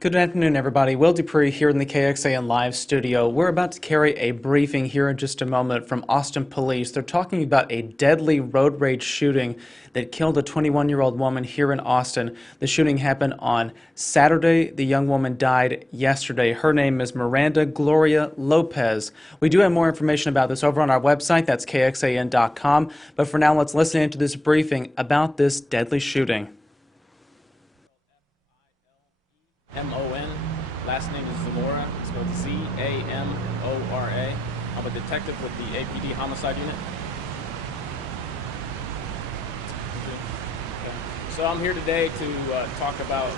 Good afternoon, everybody. Will Dupree here in the KXAN Live studio. We're about to carry a briefing here in just a moment from Austin Police. They're talking about a deadly road rage shooting that killed a 21-year-old woman here in Austin. The shooting happened on Saturday. The young woman died yesterday. Her name is Miranda Gloria Lopez. We do have more information about this over on our website. That's kxan.com. But for now, let's listen into this briefing about this deadly shooting. M-O-N. Last name is Zamora, spelled Z-A-M-O-R-A. I'm a detective with the APD homicide unit. So I'm here today to talk about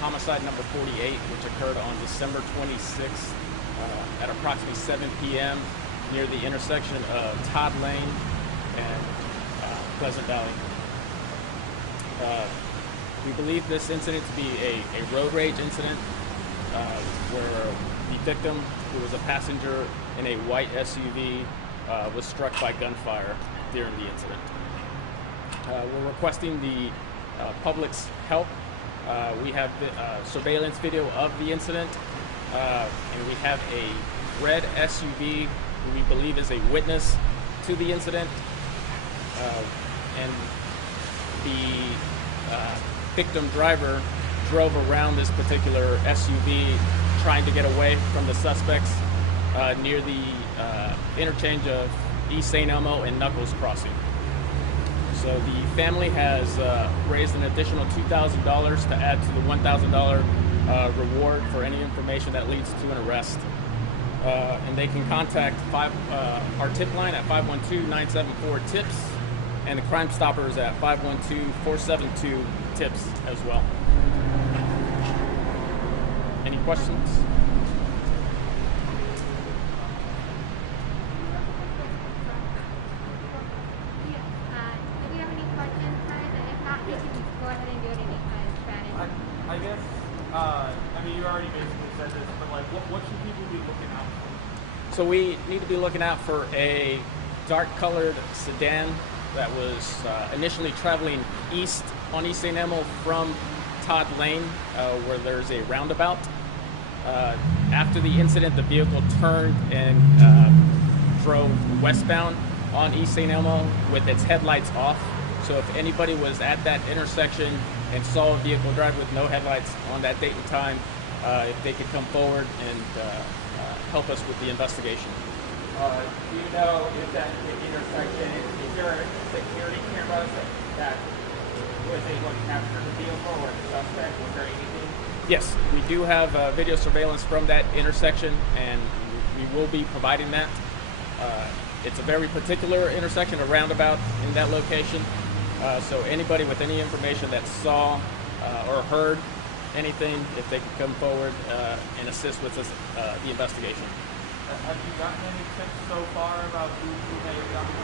homicide number 48, which occurred on December 26th at approximately 7 p.m. near the intersection of Todd Lane and Pleasant Valley. We believe this incident to be a road rage incident where the victim, who was a passenger in a white SUV, was struck by gunfire during the incident. We're requesting the public's help. We have surveillance video of the incident, and we have a red SUV who we believe is a witness to the incident, and the victim driver drove around this particular SUV trying to get away from the suspects near the interchange of East St. Elmo and Knuckles Crossing. So the family has raised an additional $2,000 to add to the $1,000 reward for any information that leads to an arrest. And they can contact our tip line at 512-974-TIPS and the Crime Stoppers at 512-472-TIPS as well. Any questions? I guess, I mean, you already basically said this, but like, what should people be looking out for? So we need to be looking out for a dark-colored sedan that was initially traveling east on East St. Elmo from Todd Lane, where there's a roundabout. After the incident, the vehicle turned and drove westbound on East St. Elmo with its headlights off. So if anybody was at that intersection and saw a vehicle drive with no headlights on that date and time, if they could come forward and help us with the investigation. Do you know if that intersection, is there security cameras that was able to capture the vehicle or the suspect? Was there anything? Yes, we do have video surveillance from that intersection, and we will be providing that. It's a very particular intersection, a roundabout in that location. So anybody with any information that saw or heard anything, if they could come forward and assist with this, the investigation. Have you gotten any tips so far about who may have gotten it?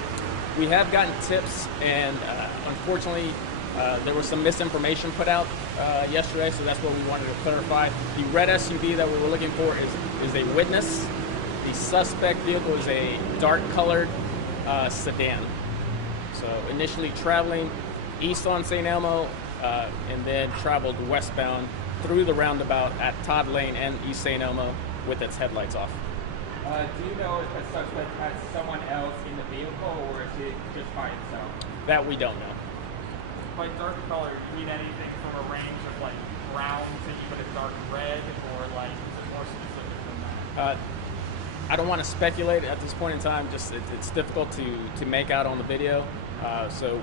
We have gotten tips, and unfortunately, there was some misinformation put out yesterday, so that's what we wanted to clarify. The red SUV that we were looking for is a witness. The suspect vehicle is a dark-colored sedan. So initially traveling east on St. Elmo, and then traveled westbound through the roundabout at Todd Lane and East St. Elmo with its headlights off. Do you know if the suspect has someone else in the vehicle, or is it just by itself? That we don't know. By dark color, do you mean anything from a range of like brown to even a dark red, or like is it more specific than that? I don't want to speculate at this point in time. Just it's difficult to make out on the video, so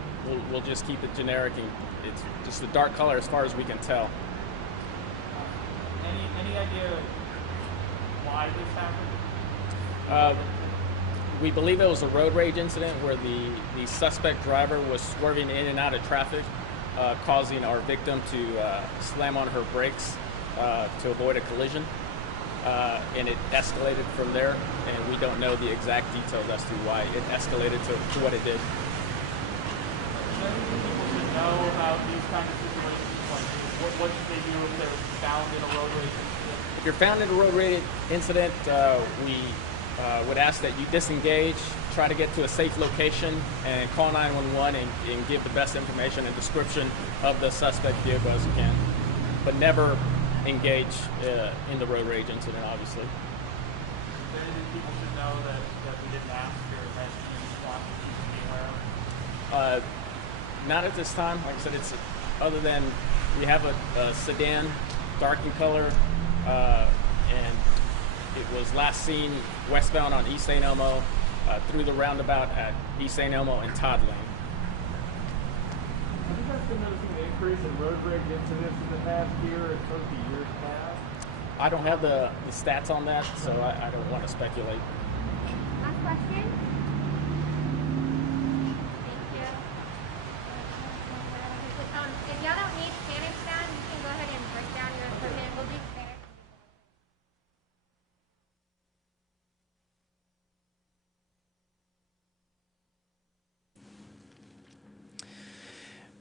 we'll just keep it generic, and it's just a dark color as far as we can tell. Any idea why this happened? We believe it was a road rage incident where the suspect driver was swerving in and out of traffic, causing our victim to slam on her brakes to avoid a collision. And it escalated from there, and we don't know the exact details as to why it escalated to what it did. People should know about these kind of situations. Like, what should they do if they're found in a road rage incident? If you're found in a road rage incident, we would ask that you disengage, try to get to a safe location, and call 911 and give the best information and description of the suspect vehicle as you can. But never engage in the road rage incident, obviously. Anything people should know that we didn't ask or that you want people to be aware of? Not at this time. Like I said, it's other than we have a sedan, dark in color, and it was last seen westbound on East St. Elmo through the roundabout at East St. Elmo and Todd Lane. Have you guys been noticing an increase in road rage incidents in the past year as opposed to years past? I don't have the stats on that, so I don't want to speculate. Last question. Thank you. If y'all don't need Spanish down, you can go ahead and break down your equipment. We'll do Spanish.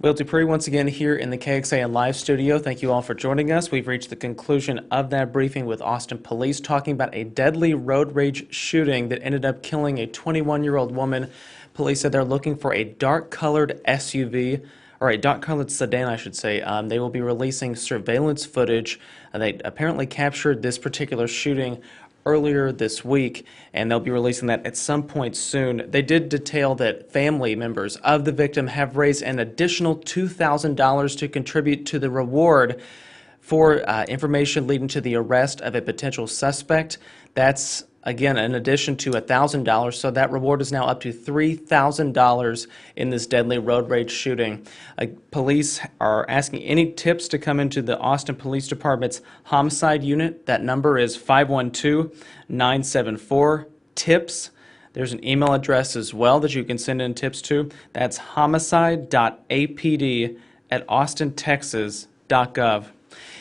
Will Dupree once again here in the KXAN live studio. Thank you all for joining us. We've reached the conclusion of that briefing with Austin Police talking about a deadly road rage shooting that ended up killing a 21-year-old woman. Police said they're looking for a dark-colored SUV, or a dark-colored sedan, I should say. They will be releasing surveillance footage. They apparently captured this particular shooting earlier this week, and they'll be releasing that at some point soon. They did detail that family members of the victim have raised an additional $2,000 to contribute to the reward for information leading to the arrest of a potential suspect. That's, again, in addition to $1,000, so that reward is now up to $3,000 in this deadly road rage shooting. Police are asking any tips to come into the Austin Police Department's homicide unit. That number is 512-974-TIPS. There's an email address as well that you can send in tips to. That's homicide.apd@austintexas.gov.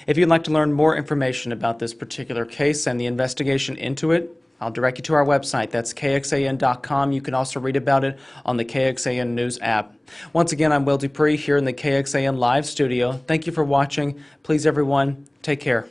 If you'd like to learn more information about this particular case and the investigation into it, I'll direct you to our website. That's KXAN.com. You can also read about it on the KXAN News app. Once again, I'm Will Dupree here in the KXAN Live studio. Thank you for watching. Please, everyone, take care.